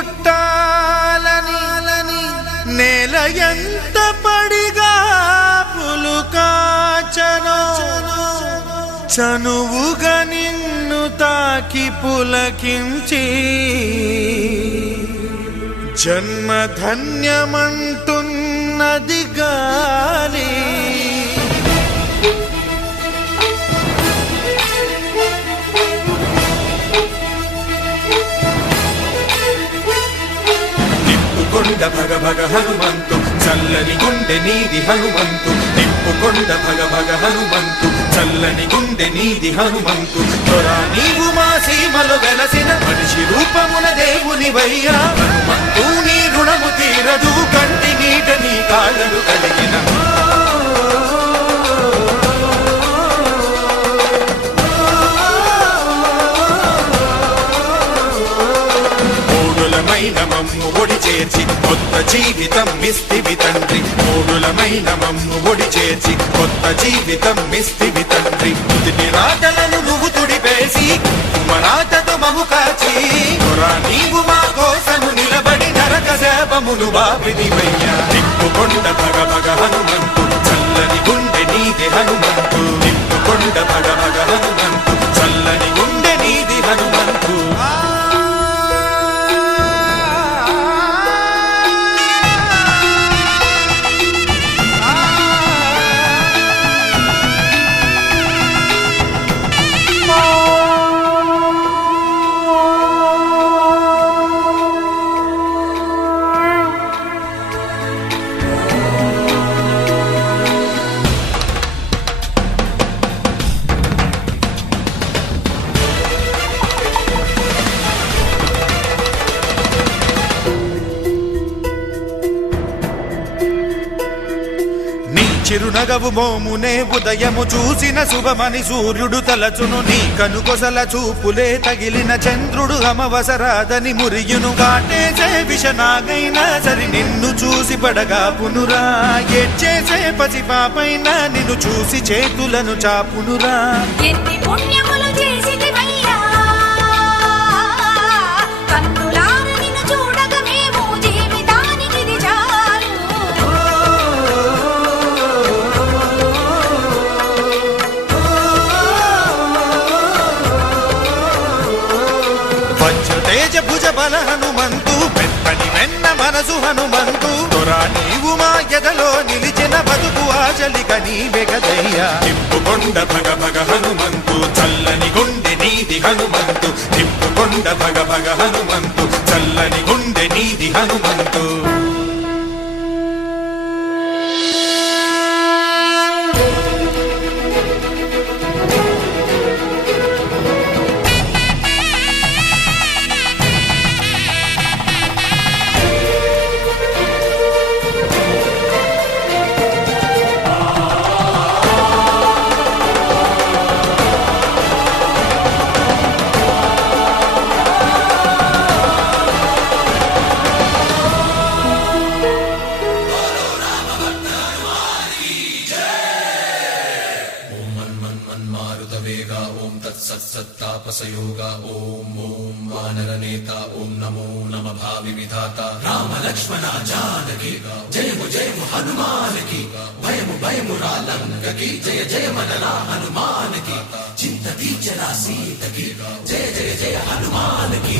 పుట్టాలని నేల ఎంత పడిగా పులుకాచనో చనువుగా నిన్ను తాకి పులకించి జన్మధన్యమంటున్నది గాలి తిప్పుకొండ భగ భగ హనుమంతు చల్లని గుండె నీది హనుమంతు తిప్పుకొండ భగ భగ హనుమంతు చల్లని గుండె నీది హనుమంతు దొరా నీవు మా సీమలు వెలసిన మనిషి రూపమున దేవుని వయ్యా హనుమంతు నీ రుణము తీరదు కంటి నీట నీ కాళ్ళను కలిగిన మమ్ము ఒడి చేర్చి కొత్త జీవితం మిస్తివి తండ్రి మూడులమైన మమ్ము ఒడి చేర్చి కొత్త జీవితం మిస్తివి తండ్రి తుది రాతలను నువ్వు తుడిపేసి మరాతతో మము కాచి నీవు మా కోసము నిలబడి నరక శాపములు బాపిదివయ్యా తిప్పుకొండ భగ భగ హనుమంతు చల్లని గుండె నీది హనుమంతు తిప్పుకొండ భగ భగ హనుమంతు చల్లని గుండె నీది హనుమంతు చిరునగవు మోమునే ఉదయము చూసిన శుభమని సూర్యుడు తలచును నీ కనుకొసల చూపులే తగిలిన చంద్రుడు అమవసరాదని మురియును కాటేసే విషనాగైనా సరి నిన్ను చూసి పడగా పునురా ఎచ్చేసే పసిపాపైన నిన్ను చూసి చేతులను చాపునురా ఎన్ని పుణ్యములు చేసి తేజ భుజ బల హనుమంతు మెత్తని వెన్న మనసు హనుమంతు దొరా నీవు మా ఎదలో నిలిచిన బతుకు ఆచలిక నీవే గదయ్యా తిప్పుకొండ భగ భగ హనుమంతు చల్లని గుండె నీది హనుమంతు తిప్పుకొండ భగ భగ హనుమంతు చల్లని గుండె నీది హనుమంతు ఓం తత్సత్తాపసయోగ ఓం ఓం వానరనేత ఓం నమో నమ భావి విధాత రామ లక్ష్మణ జానకి జయము జయము హనుమానకి భయము భయము రాలంకకి జయ జయ మనలా హనుమానకి చింత తీర్చరా సీతకి జయ జయ జయ హనుమానకి